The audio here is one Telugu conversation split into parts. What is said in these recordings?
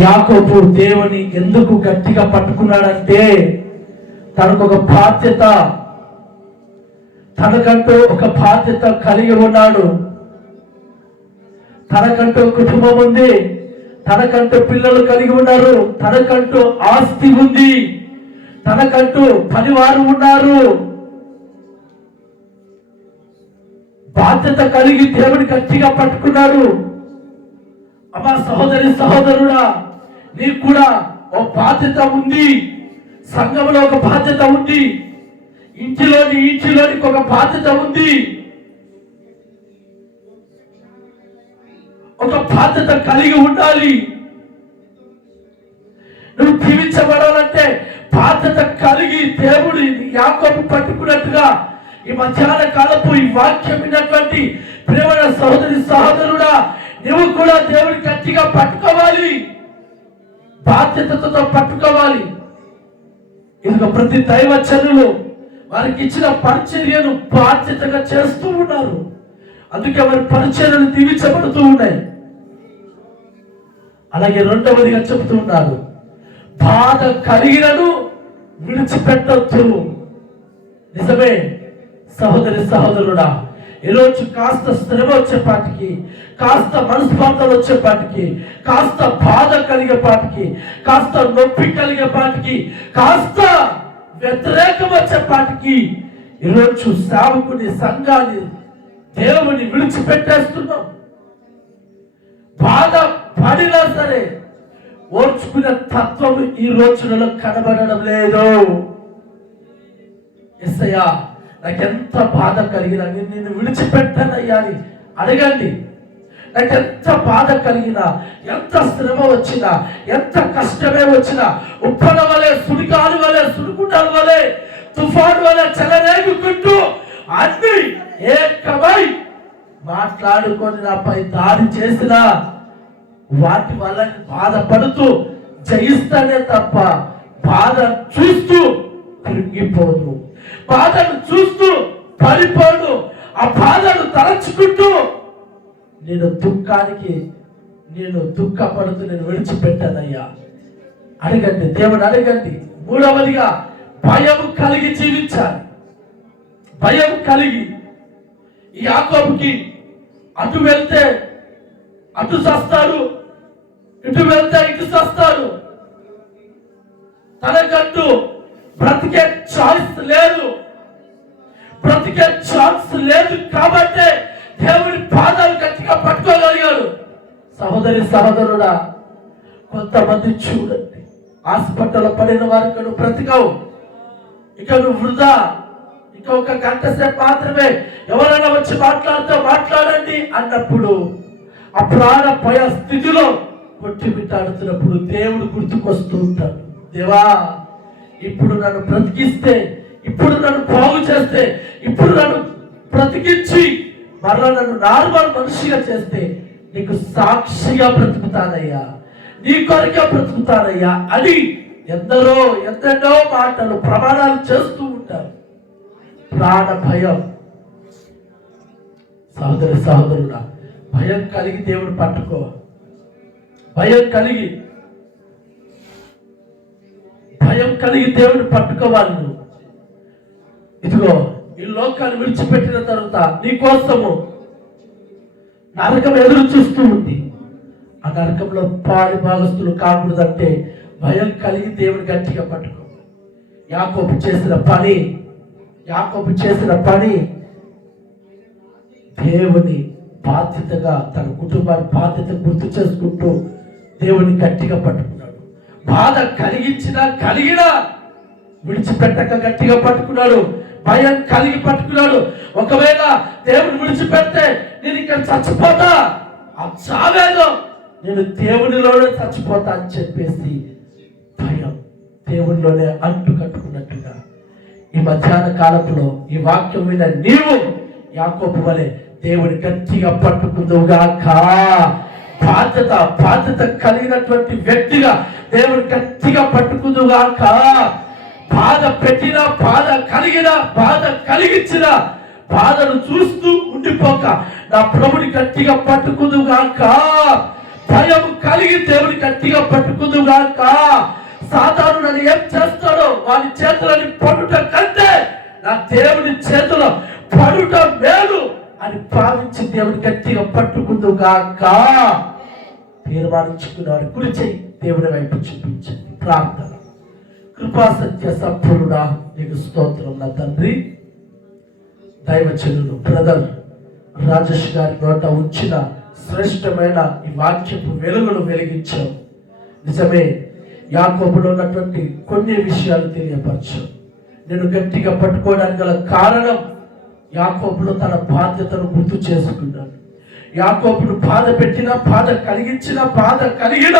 యాకోబు దేవుని ఎందుకు గట్టిగా పట్టుకున్నాడంటే తనకు ఒక బాధ్యత. తనకంటూ ఒక బాధ్యత కలిగి ఉన్నాడు. తనకంటూ కుటుంబం ఉంది. తనకంటూ పిల్లలు కలిగి ఉన్నారు. తనకంటూ ఆస్తి ఉంది. తనకంటూ పనివారు ఉన్నారు. బాధ్యత కలిగి దేవుని గట్టిగా పట్టుకున్నాడు. అమ్మా సహోదరి సహోదరుడా నీకు కూడా ఒక బాధ్యత ఉంది. సంఘంలో ఒక బాధ్యత ఉంది. ఇంటిలోని ఇంటిలోనికి ఒక బాధ్యత ఉంది. ఒక బాధ్యత కలిగి ఉండాలి. నువ్వు జీవించబడాలంటే బాధ్యత కలిగి దేవుడి యాకోబు పట్టుకున్నట్టుగా ఈ మధ్యాహ్న కాలపు ఈ వాక్యం విన్నటువంటి ప్రేమ సహోదరి సహోదరుడా నువ్వు కూడా దేవుడి గట్టిగా పట్టుకోవాలి. బాధ్యతతో పట్టుకోవాలి. ఇదిగో ప్రతి దైవచనులు వారికి ఇచ్చిన పరిచర్యను బాధ్యతగా చేస్తూ ఉన్నారు. అందుకే వారి పరిచర్యలు దీవించబడుతూ ఉన్నాయి. అలాగే రెండవదిగా చెబుతూ ఉన్నారు. బాధ కలిగినను విడిచిపెట్టొద్దు. నిజమే సహోదరి సహోదరుడా ఈరోజు కాస్త శ్రమ వచ్చేపాటికి కాస్త మనస్పార్థాలు వచ్చేపాటికి కాస్త బాధ కలిగేపాటికి కాస్త నొప్పి కలిగేపాటికి కాస్త వ్యతిరేకం వచ్చేపాటికి ఈరోజు సేవకుని సంఘాన్ని దేవుని విడిచిపెట్టేస్తున్నాం. బాధ పడినా సరే ఓర్చుకునే తత్వం ఈ రోజులలో కనబడడం లేదు. ఎస్సయ్యా నాకెంత బాధ కలిగినా నేను నిన్ను విడిచిపెట్టానయ్యా అని అడగండి. నాకు ఎంత బాధ కలిగినా ఎంత శ్రమ వచ్చినా ఎంత కష్టమే వచ్చినా ఉప్పల వలె సుడికాలు వలె సుడుకుంటాల వలె తుఫాను వలె చెలరేగుకుంటూ అన్ని ఏకమై మాట్లాడుకొని నాపై దాడి చేసినా వాటి వల్ల బాధపడుతూ జయిస్తానే తప్ప బాధ చూస్తూ కృంగిపోదు. బాధను చూస్తూ పడిపోదు ఆ బాధను తలచుకుంటూ నేను దుఃఖానికి నేను దుఃఖపడుతూ నేను విడిచిపెట్టానయ్యా. అడగండి దేవుడు అడగండి. మూడవదిగా భయం కలిగి జీవించాలి. భయం కలిగి ఈ యాకోబుకి అటు వెళ్తే అటు చస్తాడు ఇటు వెళ్తే ఇటు చస్తాడు తనకంటూ బ్రతికే ఛాయిస్ లేదు. బ్రతికే ఛాన్స్ లేదు కాబట్టి దేవుడి పాదాలు గట్టిగా పట్టుకోగలిగారు సహోదరి సహోదరుడా కొంతమంది చూడండి. హాస్పిటల్ పడిన వారికి నువ్వు బ్రతికవు. ఇక నువ్వు వృధా. ఇక ఒక గంట సేపు మాత్రమే ఎవరైనా వచ్చి మాట్లాడితే మాట్లాడండి అన్నప్పుడు ఆ ప్రాణ భయ స్థితిలో కొట్టిమిట్టాడుతున్నప్పుడు దేవుడు గుర్తుకొస్తూ ఉంటాడు. దేవా ఇప్పుడు నన్ను బ్రతికిస్తే ఇప్పుడు నన్ను బాగు చేస్తే ఇప్పుడు నన్ను బ్రతికించి మరలా నన్ను నార్మల్ మనిషిగా చేస్తే నీకు సాక్షిగా బ్రతుకుతానయ్యా. నీ కొరకే బ్రతుకుతానయ్యా అని ఎందరో ఎందెన్నో మాటలు ప్రమాణాలు చేస్తూ ఉంటారు. ప్రాణ భయం. సహోదరి సహోదరుడా భయం కలిగి దేవుడు పట్టుకో. భయం కలిగి భయం కలిగి దేవుని పట్టుకోవాలి నువ్వు. ఇదిగో ఈ లోకాన్ని విడిచిపెట్టిన తర్వాత నీ కోసము నరకం ఎదురు చూస్తూ ఉంది. ఆ నరకంలో పాడి భాగస్తులు కాకూడదంటే భయం కలిగి దేవుని గట్టిగా పట్టుకో. యాకోపు చేసిన పని యాకోపు చేసిన పని దేవుని బాధ్యతగా తన కుటుంబాన్ని బాధ్యత గుర్తు చేసుకుంటూ దేవుని గట్టిగా పట్టుకో. బాధ కలిగించినా కలిగినా విడిచిపెట్టక గట్టిగా పట్టుకున్నాడు. భయం కలిగి పట్టుకున్నాడు. ఒకవేళ దేవుడు విడిచిపెడితే నేను ఇక్కడ చచ్చిపోతా. ఆ చావేదో నేను దేవునిలోనే చచ్చిపోతా అని చెప్పేసి భయం దేవునిలోనే అంటు కట్టుకున్నట్టుగా. ఈ మధ్యాహ్న కాలంలో ఈ వాక్యం మీద నీవు యాకోపు వలె దేవుని గట్టిగా పట్టుకుందువుగాక. బాధ్యత బాధ్యత కలిగినటువంటి వ్యక్తిగా దేవుడు గట్టిగా పట్టుకుందుగాక. బాధ పెట్టిన బాధ కలిగిన బాధ కలిగించిన బాధను చూస్తూ ఉండిపోక నా ప్రభుని గట్టిగా పట్టుకుందుగాక. భయం కలిగి దేవుని గట్టిగా పట్టుకుందుగాక. సాతాను నన్ను ఏం చేస్తాడో వాని చేతులని పడుట కంటే నా దేవుని చేతిలో పడుట మేలు. అని భావించి దేవుని గట్టిగా పట్టుకుందుగాక. తీర్మానించుకున్నాడు కుడి చెయ్యి దేవుని వైపు చూపించండి. ప్రార్థన. కృపా సత్య సంపూర్ణుడా నీకు స్తోత్రం నా తండ్రి. దైవచనులు బ్రదర్ రాజేష్ గారి నోట ఉంచిన శ్రేష్టమైన ఈ వాక్యపు వెలుగును వెలిగించావు. నిజమే యాకోబులో ఉన్నటువంటి కొన్ని విషయాలు తెలియపరచు. నేను గట్టిగా పట్టుకోవడానికి గల కారణం యాకోబులో తన బాధ్యతను గుర్తు చేసుకున్నాడు. యాకోబును బాధ పెట్టిన బాధ కలిగించిన బాధ కలిగిన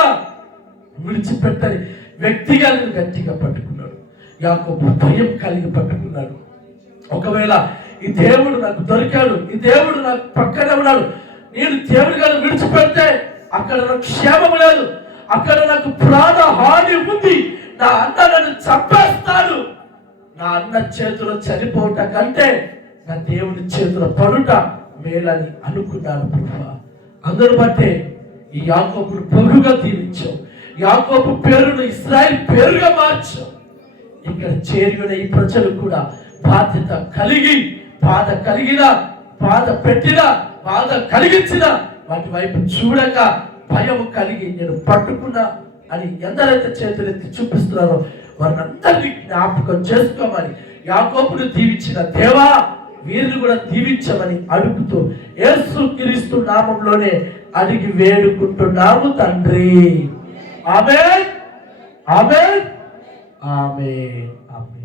విడిచిపెట్టని వ్యక్తిగా నేను గట్టిగా పట్టుకున్నాడు. యాకోబు భయం కలిగి పట్టుకున్నాడు. ఒకవేళ ఈ దేవుడు నాకు దొరికాడు ఈ దేవుడు నాకు పక్కనే ఉన్నాడు నేను దేవుడి గారు విడిచిపెడితే అక్కడ నాకు క్షేమం లేదు అక్కడ నాకు ప్రాణ హాని ఉంది నా అన్న నన్ను చంపేస్తాడు. నా అన్న చేతిలో చనిపోవటం కంటే నా దేవుని చేతిలో పడుట మేలని అనుకున్నాను ప్రభా అందరు బట్టే ఈ యాకోబును బహుగా దీవించావు. యాకోబు పేరును ఇస్రాయల్ పేరుగా మార్చావు. ఇక్కడ చేరిన ఈ ప్రజలు కూడా బాధ్యత కలిగి బాధ కలిగిన బాధ పెట్టిన బాధ కలిగించిన వాటి వైపు చూడక భయం కలిగి నేను పట్టుకున్నా అని ఎందరైతే చేతులెత్తి చూపిస్తున్నారో వారిని అందరినీ జ్ఞాపకం చేసుకోమని యాకోపును దీవించిన దేవా వీరిని కూడా దీవించమని అడుగుతూ యేసు క్రీస్తు నామంలోనే అడిగి వేడుకుంటున్నాము తండ్రి. ఆమె ఆమె ఆమె ఆమె